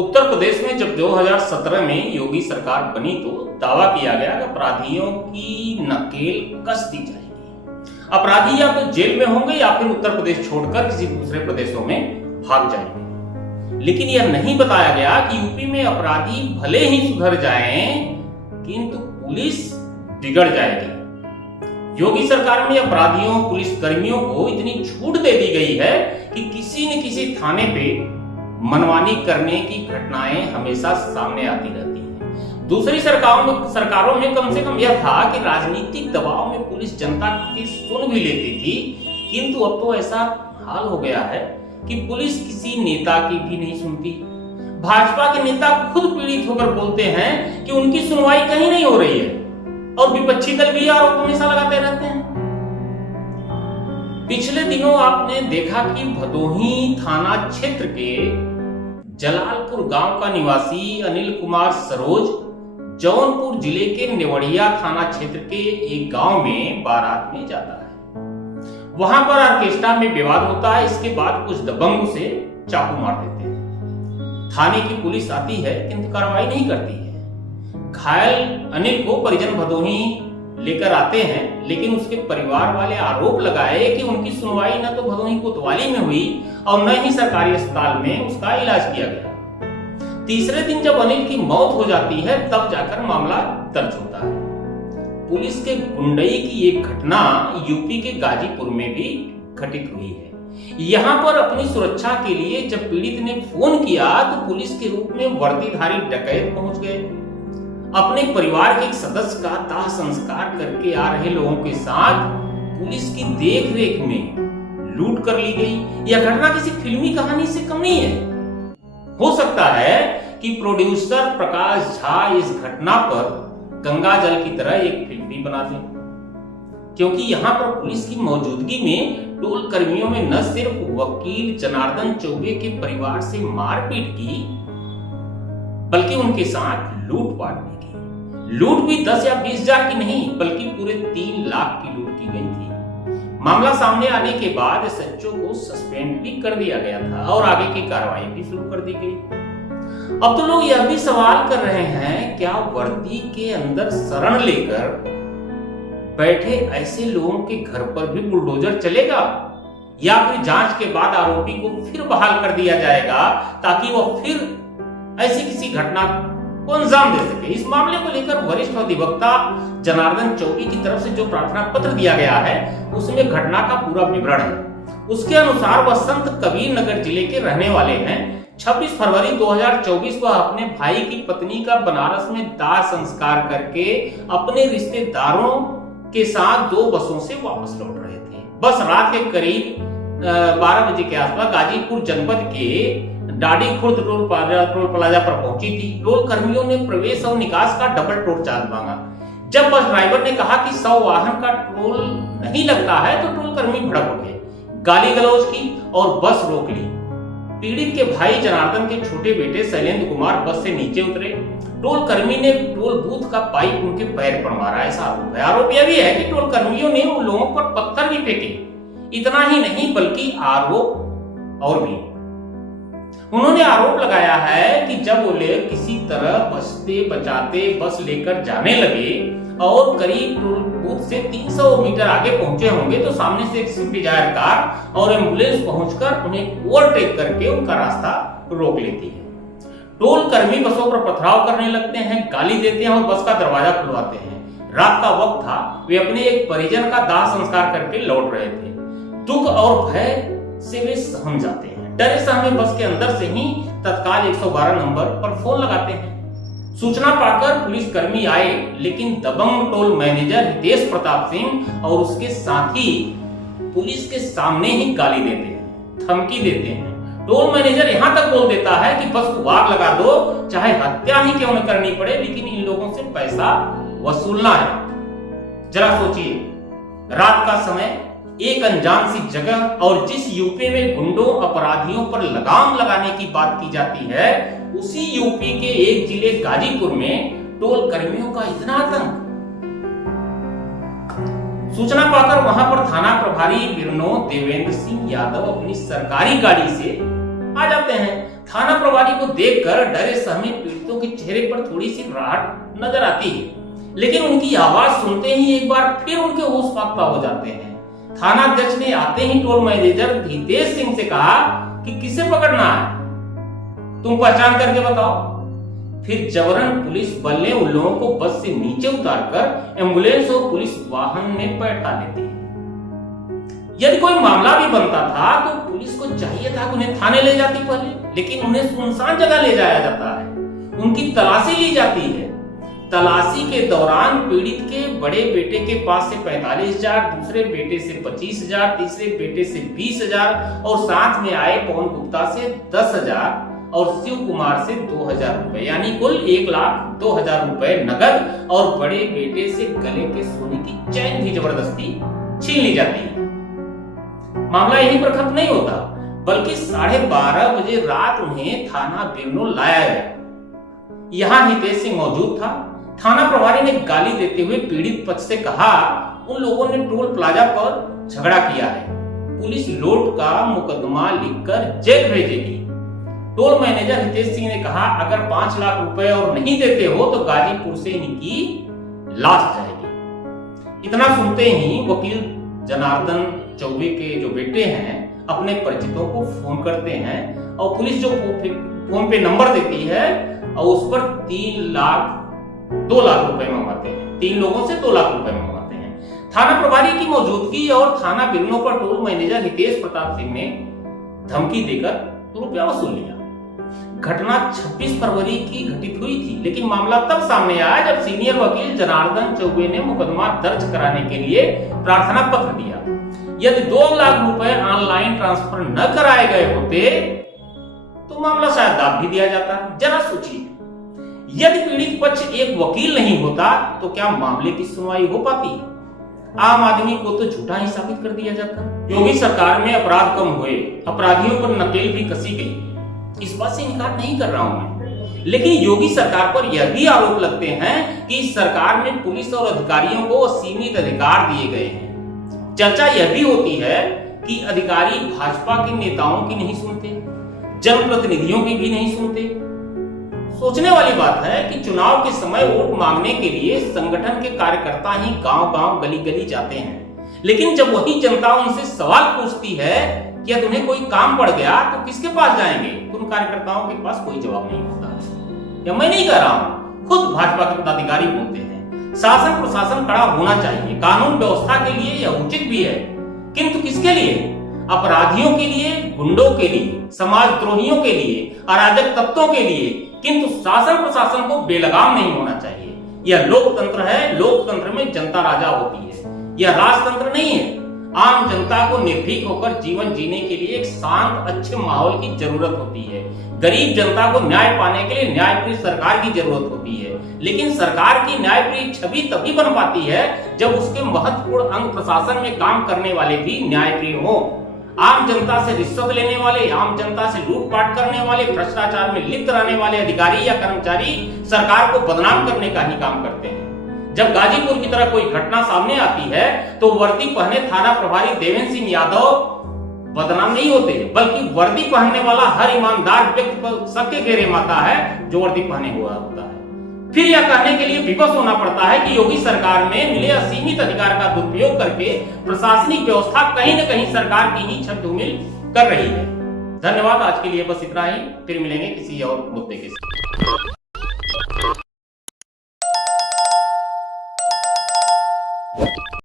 उत्तर प्रदेश में जब 2017 में योगी सरकार बनी तो दावा किया गया कि अपराधियों की नकेल कस दी जाएगी। अपराधी या तो जेल में होंगे या फिर उत्तर प्रदेश छोड़कर किसी दूसरे प्रदेशों में भाग जाएंगे। लेकिन यह नहीं बताया गया कि यूपी में अपराधी भले ही सुधर जाएं, किंतु पुलिस बिगड़ जाएगी। योगी सरकार में अपराधियों पुलिस कर्मियों को इतनी छूट दे दी गई है कि किसी न किसी थाने पे मनमानी करने की घटनाएं हमेशा सामने आती रहती हैं। दूसरी सरकारों में कम से कम यह था कि राजनीतिक दबाव में पुलिस जनता की सुन भी लेती थी, किंतु अब तो ऐसा हाल हो गया है कि पुलिस किसी नेता की भी नहीं सुनती। भाजपा के नेता खुद पीड़ित होकर बोलते हैं कि उनकी सुनवाई कहीं नहीं हो रही है और विपक्षी दल भी आरोप हमेशा लगाते रहते हैं। पिछले दिनों आपने देखा कि भदोही थाना क्षेत्र के जलालपुर गांव का निवासी अनिल कुमार सरोज जौनपुर जिले के नेवढ़िया थाना क्षेत्र के एक गांव में बारात में जाता है। वहां पर ऑर्केस्ट्रा में विवाद होता है। इसके बाद कुछ दबंग उसे चाकू मार देते हैं। थाने की पुलिस आती है किंतु कार्रवाई नहीं करती है। घायल अनिल को परिजन भदोही लेकर आते हैं, लेकिन उसके परिवार वाले आरोप लगाए कि उनकी सुनवाई न तो भदोही कोतवाली में हुई और न ही सरकारी अस्पताल में उसका इलाज किया गया। तीसरे दिन जब अनिल की मौत हो जाती है तब जाकर मामला दर्ज होता है। पुलिस के गुंडई की एक घटना यूपी के गाजीपुर में भी घटित हुई है। यहां पर अपनी सुरक्षा के लिए जब पीड़ित ने फोन किया तो पुलिस के रूप में वर्दीधारी डकैत पहुंच गए। अपने परिवार के एक सदस्य का दाह संस्कार करके आ रहे लोगों के साथ पुलिस की देख रेख में लूट कर ली गई। यह घटना किसी फिल्मी कहानी से कम नहीं है। हो सकता है कि प्रोड्यूसर प्रकाश झा इस घटना पर गंगा जल की तरह एक फिल्म भी बना दें, क्योंकि यहां पर पुलिस की मौजूदगी में टोल कर्मियों में न सिर्फ वकील जनार्दन चौबे के परिवार से मारपीट की, बल्कि उनके साथ लूटपाट भी की। लूट भी 10 या 20 हजार की नहीं, बल्कि पूरे 3 लाख की लूट की गई थी। मामला सामने आने के बाद एसएचओ को सस्पेंड भी कर दिया गया था और आगे की कार्रवाई भी शुरू कर दी गई। अब तो लोग यह भी सवाल कर रहे हैं, क्या वर्दी के अंदर शरण लेकर बैठे ऐसे लोगों के घर पर भी बुलडोजर चलेगा, या फिर जांच के बाद आरोपी को फिर बहाल कर दिया जाएगा ताकि वह फिर ऐसी किसी घटना को अंजाम दे सके। इस मामले को लेकर वरिष्ठ अधिवक्ता जनार्दन चौबे की तरफ से जो प्रार्थना पत्र दिया गया है उसमें घटना का पूरा विवरण है। उसके अनुसार वह संत कबीर नगर जिले के रहने वाले हैं। 26 फरवरी 2024 को अपने भाई की पत्नी का बनारस में दाह संस्कार करके अपने रिश्तेदारों के साथ 2 बसों से वापस लौट रहे थे। बस रात के करीब 12 बजे के आसपास गाजीपुर जनपद के डाडी खुर्द टोल प्लाजा पर पहुंची थी। टोल कर्मियों ने प्रवेश और निकास का डबल टोल चार्ज मांगा। जब बस ड्राइवर ने कहा कि 100 वाहन का टोल नहीं लगता है तो टोल कर्मी भड़क उठे, गाली गलौज की और बस रोक ली। पीड़ित के भाई जनार्दन के छोटे बेटे शैलेंद्र कुमार बस से नीचे उतरे। टोल कर्मी ने टोल बूथ का पाइप उनके पैर पर मारा, ऐसा आरोप है। आरोप यह भी है कि टोल कर्मियों ने उन लोगों पर पत्थर भी फेंके। इतना ही नहीं बल्कि आरोप और भी उन्होंने आरोप लगाया है कि जब वो लोग किसी तरह बचते बचाते बस लेकर जाने लगे और करीब टोल बूथ से 300 मीटर आगे पहुंचे होंगे तो सामने से एक स्विफ्ट डिजायर कार और एम्बुलेंस पहुंचकर उन्हें ओवरटेक करके उनका रास्ता रोक लेती है। टोल कर्मी बसों पर पथराव करने लगते हैं, गाली देते हैं और बस का दरवाजा खुलवाते हैं। रात का वक्त था, वे अपने एक परिजन का दाह संस्कार करके लौट रहे थे। दुख और भय से वे सहम जाते हैं। डरे सहमे बस के अंदर से ही तत्काल 112 नंबर पर फोन लगाते हैं। सूचना पाकर पुलिस कर्मी आए, लेकिन दबंग टोल मैनेजर हितेश प्रताप सिंह और उसके साथी पुलिस के सामने ही गाली देते हैं, धमकी देते हैं। टोल मैनेजर यहां तक बोल देता है कि बस को आग लगा दो, चाहे हत्या ही क्यों न करनी पड़े, लेकिन इन लोगों से पैसा वसूलना है। जरा सोचिए, रात का समय, एक अनजान सी जगह और जिस यूपी में गुंडों अपराधियों पर लगाम लगाने की बात की जाती है, उसी यूपी के एक जिले गाजीपुर में टोल कर्मियों का इतना आतंक। सूचना पाकर वहां पर थाना प्रभारी विनोद देवेंद्र सिंह यादव अपनी सरकारी गाड़ी से आ जाते हैं। थाना प्रभारी को देखकर डरे सहमे पीड़ितों के चेहरे पर थोड़ी सी राहत नजर आती है, लेकिन उनकी आवाज सुनते ही एक बार फिर उनके होश फाख्ता हो जाते हैं। थाना अध्यक्ष ने आते ही टोल मैनेजर हितेश सिंह से कहा कि किसे पकड़ना है, तुम पहचान करके बताओ। फिर जबरन पुलिस बल ने उन लोगों को बस से नीचे उतारकर एम्बुलेंस और पुलिस वाहन में बैठा लेती है। यदि कोई मामला भी बनता था तो पुलिस को चाहिए था कि उन्हें थाने ले जाती पहले, लेकिन उन्हें सुनसान जगह ले जाया जाता है, उनकी तलाशी ली जाती है। तलाशी के दौरान पीड़ित के बड़े बेटे के पास से 45,000, दूसरे बेटे से 25,000, तीसरे बेटे से 20,000 और साथ में आए पवन गुप्ता से 10,000 और शिव कुमार से 2,000 रुपए, यानी कुल 1,02,000 रुपए नगद और बड़े बेटे से गले के सोने की चैन भी जबरदस्ती छीन ली जाती है। मामला यहीं पर खत्म नहीं होता, बल्कि 12:30 बजे रात उन्हें थाना बिरनौल लाया गया। यहाँ हितेश सिंह मौजूद था। थाना प्रभारी ने गाली देते हुए पीड़ित पक्ष से कहा, उन लोगों ने टोल प्लाजा पर झगड़ा किया है, पुलिस लूट का मुकदमा लिखकर जेल भेजेगी। टोल मैनेजर हितेश सिंह ने कहा, अगर 5 लाख रुपए और नहीं देते हो तो गाजीपुर से इनकी लाश जाएगी। इतना सुनते ही वकील जनार्दन चौबे के जो बेटे हैं अपने परिचितों को फोन करते हैं और पुलिस जो फोन पे नंबर देती है और उस पर 2 लाख रुपए मंगवाते हैं। 3 लोगों से 2 लाख रुपए मंगवाते हैं। थाना प्रभारी की मौजूदगी और थाना बिरनौल पर टोल मैनेजर हितेश प्रताप सिंह ने धमकी देकर रुपया वसूल लिया। घटना 26 फरवरी की घटित हुई थी, लेकिन मामला तब सामने आया जब सीनियर वकील जनार्दन चौबे ने मुकदमा दर्ज कराने के लिए प्रार्थना पत्र दिया। यदि 2 लाख रुपए ऑनलाइन ट्रांसफर न कराए गए होते तो मामला शायद दाब भी दिया जाता। जरा सोचिए, यदि पीड़ित पक्ष एक वकील नहीं होता तो क्या मामले की सुनवाई हो पाती? आम आदमी को तो झूठा ही साबित कर दिया जाता। योगी सरकार में अपराध कम हुए, अपराधियों पर नकेल भी कसी गई, इस बात से इनकार नहीं कर रहा हूं मैं, लेकिन योगी सरकार पर यह भी आरोप लगते हैं कि इस सरकार में पुलिस और अधिकारियों को असीमित अधिकार दिए गए हैं। चर्चा यह भी होती है कि अधिकारी भाजपा के नेताओं की नहीं सुनते, जनप्रतिनिधियों की भी नहीं सुनते। सोचने वाली बात है कि चुनाव के समय वोट मांगने के लिए संगठन के कार्यकर्ता ही गांव-गांव गली-गली जाते हैं, लेकिन जब वही जनता उनसे सवाल पूछती है कि यदि उन्हें कोई काम पड़ गया तो किसके पास जाएंगे, तो उन कार्यकर्ताओं के पास कोई जवाब नहीं होता है। या मैं नहीं कह रहा हूं, खुद भाजपा के पदाधिकारी बोलते हैं। शासन प्रशासन खड़ा होना चाहिए, कानून व्यवस्था के लिए यह उचित भी है, किंतु किसके लिए? अपराधियों के लिए, गुंडों के लिए, समाजद्रोहियों के लिए, अराजक तत्वों के लिए, किंतु शासन प्रशासन को बेलगाम नहीं होना चाहिए। यह लोकतंत्र है, लोकतंत्र में जनता राजा होती है, यह राजतंत्र नहीं है। आम जनता को निर्भीक होकर जीवन जीने के लिए एक शांत अच्छे माहौल की जरूरत होती है। गरीब जनता को न्याय पाने के लिए न्यायप्रिय सरकार की जरूरत होती है, लेकिन सरकार की न्यायप्रिय छवि तभी बन पाती है जब उसके महत्वपूर्ण अंग प्रशासन में काम करने वाले भी न्यायप्रिय हो। आम जनता से रिश्वत लेने वाले, आम जनता से लूटपाट करने वाले, भ्रष्टाचार में लिप्त रहने वाले अधिकारी या कर्मचारी सरकार को बदनाम करने का ही काम करते हैं। जब गाजीपुर की तरह कोई घटना सामने आती है तो वर्दी पहने थाना प्रभारी देवेंद्र सिंह यादव बदनाम नहीं होते, बल्कि वर्दी पहनने वाला हर ईमानदार व्यक्ति पर सबके घेरे माता है जो वर्दी पहने हुआ होता है। फिर यह कहने के लिए विवश होना पड़ता है कि योगी सरकार में मिले असीमित अधिकार का दुरुपयोग करके प्रशासनिक व्यवस्था कहीं न कहीं सरकार की ही छत धूमिल कर रही है। धन्यवाद, आज के लिए बस इतना ही, फिर मिलेंगे किसी और मुद्दे के साथ।